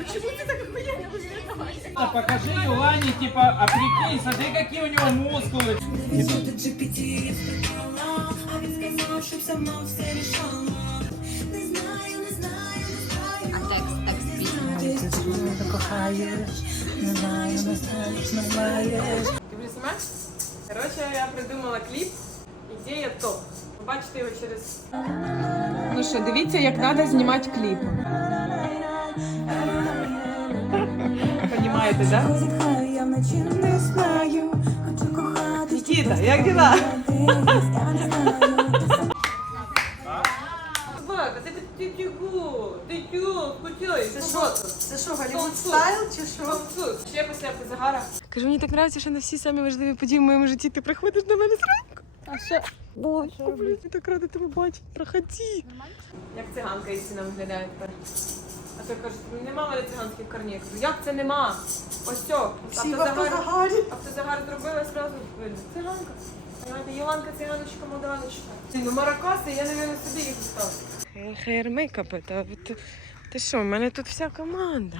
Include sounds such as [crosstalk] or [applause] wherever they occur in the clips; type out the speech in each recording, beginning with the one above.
Почему ты так охуенно выглядаешь? Да Покажи Юлане, типа, а прикинь, смотри, какие у него мускулы. А текст, текст пісні. Ти вже сама? Коротше, я придумала кліп. Ідея топ. Побачите його через. Ну що, дивіться, як треба знімати кліп. Понімаєте, так? Нікіта, як діла? Собака, ти ти тюгу, кутюй. Це що Голлівуд стайл чи що? Ще після загара. Кажу, мені так подобається, що на всі самі важливі події в моєму житті ти приходиш до мене зранку. А що? Боже, блін, я так рада тебе бачити. Проходи. Як циганка істина виглядає тепер. А то кажуть, нема мене циганських кажу, як це нема? Ось цьо. Всі в автозагарі. Автозагар зробила, зразу видно. Циганка. Понимаєте, Єланка, циганочка, молдаваночка. Ну, маракаси, я, мабуть, собі їх став. Хейр мейкап, це... Ти що, в мене тут вся команда.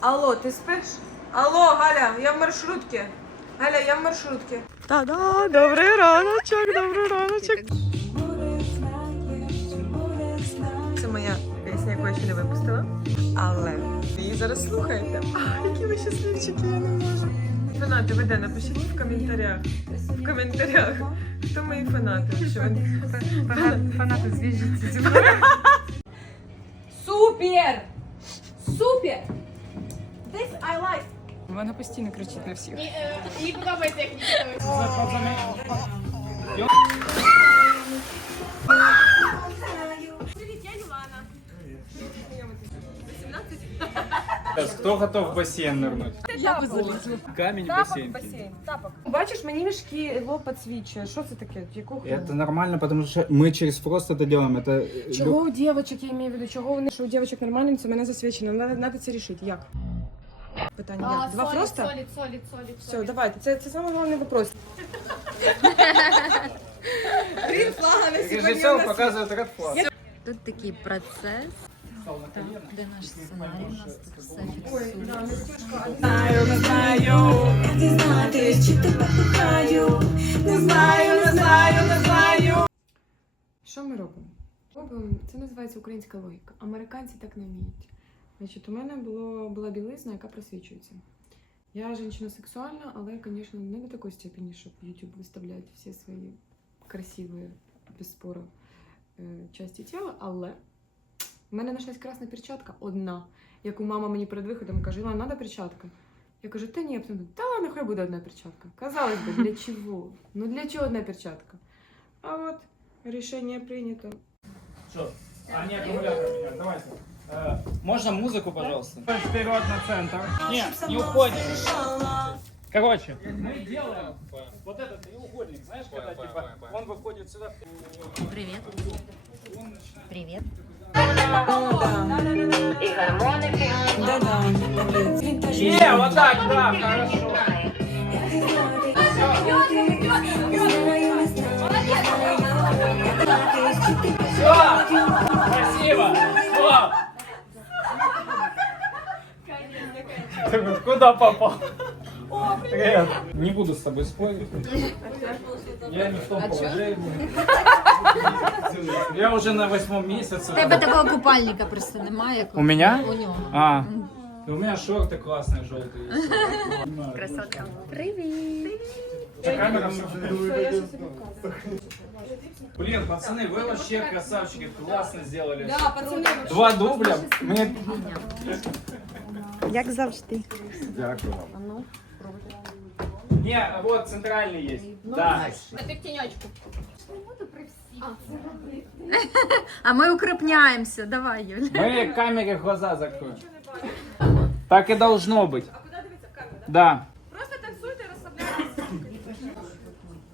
Алло, ти спиш? Алло, Галя, я в маршрутці. Галя, я в маршрутці. Та-да, добрий раночок, добрий раночок. Я ще не випустила. Але ви її зараз слухаєте. А, які ви щасливчики, я не можу. Фанати, ви де? Напишіть в коментарях. В коментарях. Хто мої фанати? Що вони... Фанати зв'яжіться зі мною. Супер! Супер! This I like. Вона постійно кричить на всіх. Їй подобається, як ніхто. Привіт, Сейчас, кто готов в бассейн нырнуть? Я би залізла. Камень в Тапок бассейн. басейн. Тапок. Бачиш, мені мішки лоб підсвічує. Що це таке? Яку хрень? Это нормально, потому что мы через просто это делаем. Это э, Чого у дівчаток, я маю в виду, чого вони, що у дівчаток нормально, це мене засвічено. Надо, надо це рішити. Як? Питання як? Два просто? Солід, солід, солід, Все, давайте. Це, це самый головний вопрос. Режиссер показывает ред флаг. Тут такий процес. Де наш сценарій? У нас тут все фіксується. Що ми робимо? Робимо, це називається українська логіка. Американці так не вміють. Значить, у мене було, була білизна, яка просвічується. Я жінка сексуальна, але, звісно, не до такої степені, щоб YouTube виставляти всі свої красиві, без спору, е, часті тіла. Але в мене нашлась красна перчатка одна, яку мама мені перед виходом каже: Іван, треба перчатка. Я кажу, та ні, я потім думаю, та ладно, хай буде одна перчатка. Казалось би, для чого? Ну для чого одна перчатка? А от рішення прийнято. Что? А, не, аккумулятор меня, давайте. Э, можно музыку, пожалуйста? Вперед на центр. Нет, не уходим. Короче, мы делаем вот этот треугольник, знаешь, когда типа он выходит сюда. Привіт. Привіт. Не, вот так, да, хорошо. Все, спасибо. Стоп. Ты вот [laughs] куда попал? Привет. Не буду с тобой спорить. Я не в том положении. Я уже на восьмом месяце. У тебе такого купальника просто немає. як У меня? У нього. А, у меня шорты классные желтые. Красотка. Привіт. Камера всё. Блин, пацаны, вы вообще красавчики, классно сделали. Да, пацани, Два дубля. Мне Як завжди. Дякую. Не, вот центральный есть. Да. А ти в тіньочку. [laughs] А ми укріпняємося. Давай, Юля. Мы камере глаза закроем. Так и должно быть. А куди дивитися в камеру? Да. Просто танцюйте, розслабляйтеся.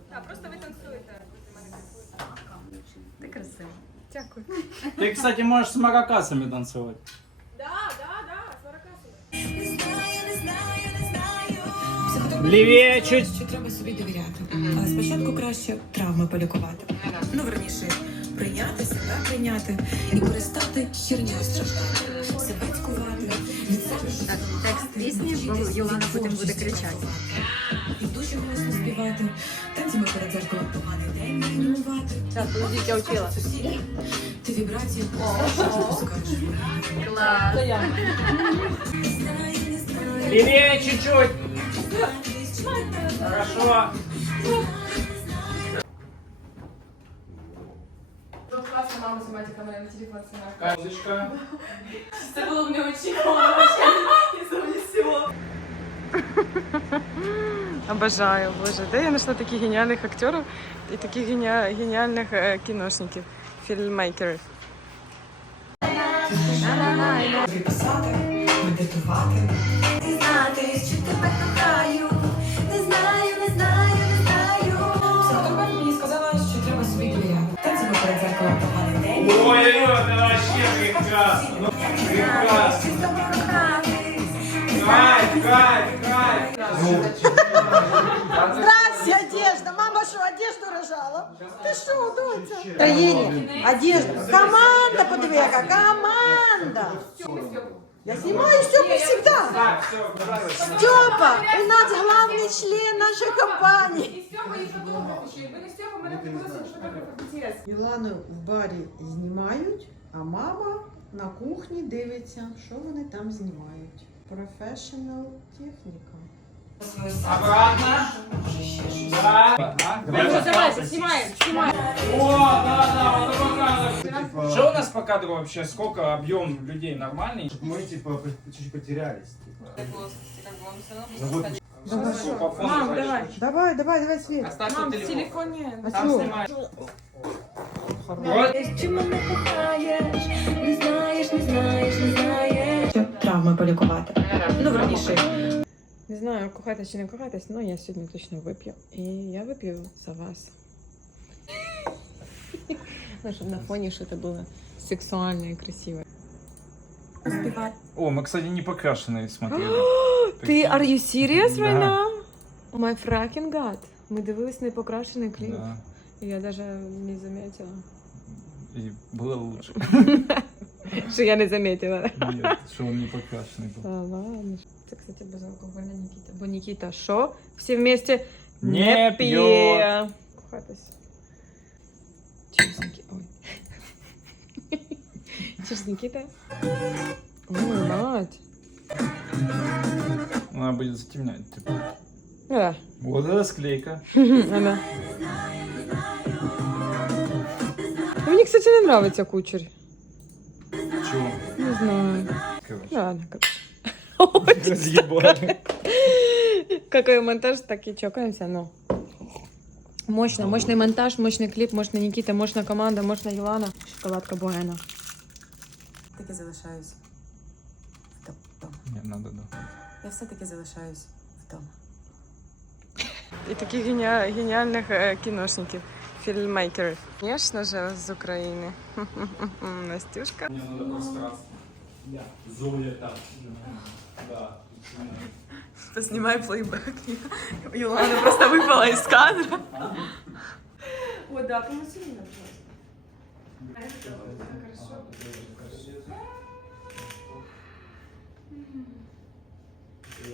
Так, просто ви танцюєте. Ти красива. Дякую. Ты, кстати, можешь с маракасами танцевать. Левее чуть. Що треба собі довіряти. А Спочатку краще травми полікувати. Ну, верніше, прийняти себе, прийняти і перестати херню страждати. Себе цькувати, від себе Так, текст пісні, бо Юлана потім буде кричати. І душі голосно співати, танцями перед зеркалом поганий день тренувати. Зараз, подождіть, я учила. Ти вібрації що ти пускаєш. Клас. Левее чуть-чуть. Хорошо. Класна мама з матіками на телефон сама. Музычка. Це було б неочікувано вообще із всього. Обожаю, боже. Де я знайшла таких геніальних актерів і таких геніа- геніальних е, кіношників, фільммейкерів. Писати, медитувати. Дізнатись, чи тебе день. Вообще прекрасно. Прекрасно. Чи з тобою кохатись? Кайф, кайф, кайф. Здрасте, одежда. Мама что, одежду рожала? Ты что, доця? Троение, одежда. Команда, по яка команда. Я снимаю Степу всегда. Степа, у нас главный член нашей компании. І Степа, і фотограф ще. Якби не Степа, мене пригласили фотограф інтерес. Мілану в барі знімають, а мама на кухні дивиться, що вони там знімають. Professional техніка. Обратно. Да. Давайте, знімаємо, знімаємо. О, да, да, вот это показывает. Что у нас по кадру вообще? Сколько объем людей нормальный? Мы типа по- чуть потерялись. типа. По фону Мам, почти. давай. Давай, давай, давай, Свет. Оставь Мам, на в телефон. телефоні. А Там що? снимай. Вот. Чи мене кохаєш? Не знаєш, не знаєш, не знаєш. Травми полікувати. Ну, верніше, Не знаю, кохатись чи не кохатись, але я сьогодні точно вип'ю. І я вип'ю за вас. Ну, щоб на фоні щось було сексуальне і красиве. О, мы, кстати, не покрашенные смотрели. [gasps] Ти are you serious right Да. now? My fucking god. Ми дивились непокрашений кліп. Да. Я даже не заметила. И было лучше. [laughs] Що я не заметила. Нет, что он не покрашенный был. Та ладно. Це, кстати, безалкогольна Нікіта. Бо Нікіта що? Всі вместе Не п'є. Кохатись. Cheers, Нікіта. Ой, мать. Она будет затемнять. Типа. Да. Вот это склейка. Она. Мені, кстати, не нравится кучер. Чего? Не знаю. Короче. Ладно, короче. [laughs] Разъебали. Какой монтаж, так и чокаемся, но. Мощно, мощный монтаж, мощный клип, мощная Никита, мощная команда, мощная Юлана. Шоколадка Буэна. Таки залишаюсь вдома. Не, надо, да. Я все-таки залишаюсь вдома. І таких геніа- геніальних е, кіношників, фільммейкерів. Звісно ж, з України. [laughs] Настюшка. Мне надо пространство. Зоя там. Да. Поснімай плейбек. Юлана просто випала із кадра. О, да, помоги мне,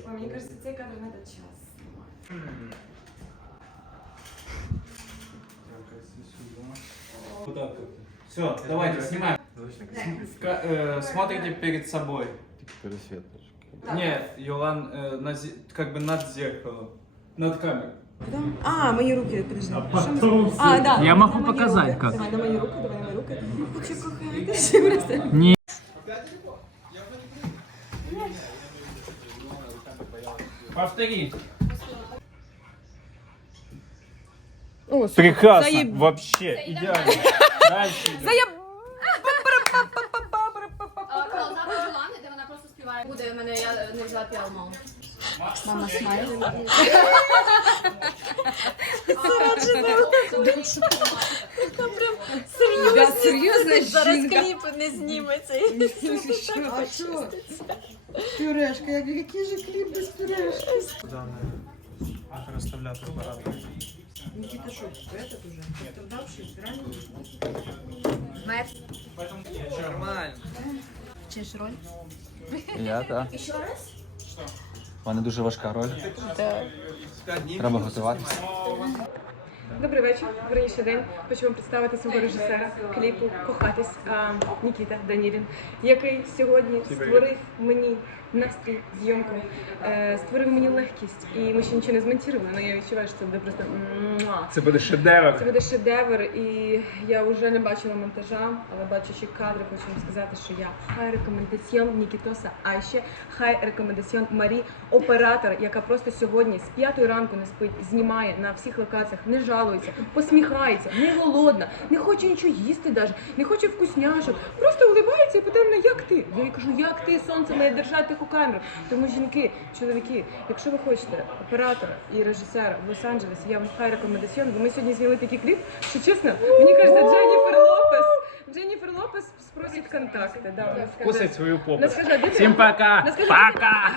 Ой, мне кажется, цей кадр надо час Все, давайте, снимаем. Э, смотрите перед собой. Не, Йолан, э, на как бы над зеркалом. Над камерой. А, мої руки, подожди. А, да. Я могу показать как. Давай на мою руку, давай на мою руку. Повтори. О, супер. Прекрасно. Заеб- Вообще. Идеально. Дальше. идем. Запах Жулани, де вона просто співає. Буде мене, я не взяла піалмон. Мама смайл. Серйозно, Зараз кліп не зніметься. А що? Пюрешка, як- який же кліп без пюрешки? Никита что, этот уже? Пострадавший, раненый? Нормально. Чеш роль? Я так. І ще раз? У мене дуже важка роль. Треба готуватися. Добрий вечір, верніше день. Хочу вам представити свого режисера кліпу Кохатись а, Нікіта Данілін, який сьогодні створив мені настрій, зйомку, е, створив мені легкість. І ми ще нічого не змонтували, але я відчуваю, що це буде просто муа. Це буде шедевр. Це буде шедевр, і я вже не бачила монтажа, але бачачи кадри, хочу вам сказати, що я хай рекомендаціон Нікітоса, а ще хай рекомендаціон Марі, оператор, яка просто сьогодні з п'ятої ранку не спить, знімає на всіх локаціях, не жалується, посміхається, не голодна, не хоче нічого їсти, даже, не хоче вкусняшок, просто улибається і питає мене, як ти? Я їй кажу, як ти, сонце має держати таку камеру. Тому жінки, чоловіки, якщо ви хочете оператора і режисера в Лос-Анджелесі, я вам хай рекомендаціон, бо ми сьогодні зняли такий кліп, що чесно, мені кажеться, Дженніфер Лопес. Дженніфер Лопес спросить контакти. Да, Кусать свою попу. вона скаже, «А де ти- Всім пока. Пока.